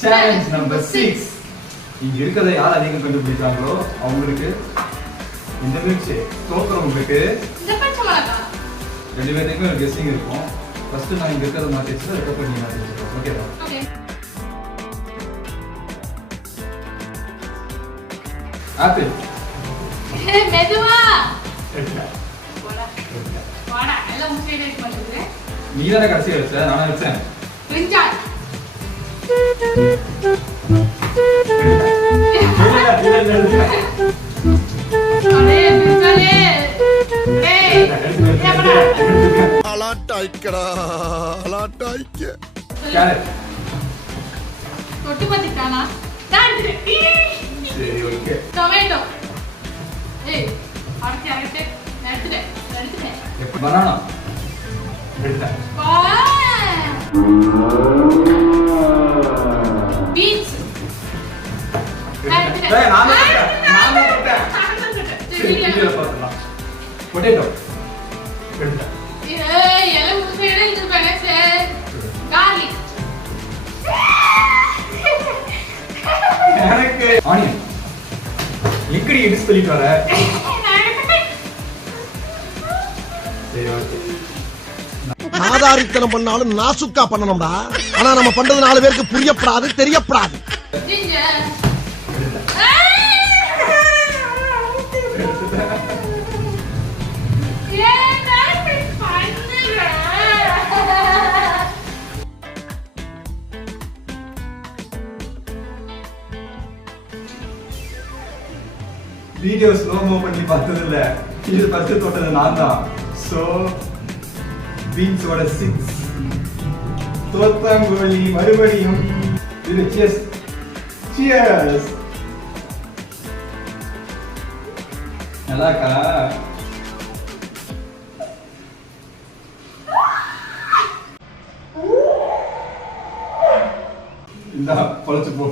Challenge number 6. இங்க இருக்கிறத யார் அதிகம் கண்டுபிடிச்சாங்களோ அவங்களுக்கு இந்த மில்க் ஷேக். தோக்குறவங்களுக்கு இந்த பச்சை மிளகாய். ரெண்டு பேருக்குமே ஒரு கெஸ்டிங் இருக்கும். ஃபர்ஸ்ட் நான் இங்க இருக்கிறத மாத்தி வச்சுட்டு அதுக்கப்புறம் நீங்க மாத்தி வச்சுக்கோ. ஓகேவா? ஓகே. ஆப்பிள். மெதுவா. எடுத்துக்க. வாடா எல்லாம் முஸ்லீம் வெயிட் பண்ணுங்க. நீ தானே கடைசியா வச்ச, நானா வச்சேன். பிரிஞ்சால். அரே பிரிஞ்சாலே. டேய். ஏப்படா. அலாட்டாய்க்கடா அலாட்டாய்க்க. கேரட். தொட்டு பாத்துட்டானா? தாண்டி. சரி ஓகே. டொமேட்டோ. ஏய், அடுத்து எடுத்துட்டேன். எப்ப பனானா. எடுத்துட்டேன். பீன்ஸ். ஏய் நான் தான் தொட்டேன். சரி வீடியோல பார்க்கலாம். பொட்டேட்டோ. எடுத்துட்டேன். ஏய் எல்லாம் முஸ்லீம் இது பண்ணே. garlic. எனக்கு ஆனியன். லிக்விட் இடிச்சு சொல்லிட்டு வர. சரி ஓகே. ஆதாரித்தனம் பண்ணாலும் நாசுக்கா பண்ணணும்டா. ஆனா நம்ம பண்றது 4 பேருக்கு புரியப்படாது, தெரியப்படாது. ஜிஞ்சர். வீடியோ ஸ்லோமோ பண்ணி பார்த்தது இல்ல. இது ஃபர்ஸ்ட் தொட்டது நான் தான். சோ பீன்ஸோட 6. தோத்தாங்கோலி மறுபடியும் இது சியர்ஸ். சியர்ஸ். நல்லாக்கா. இந்த பழச்சு போ.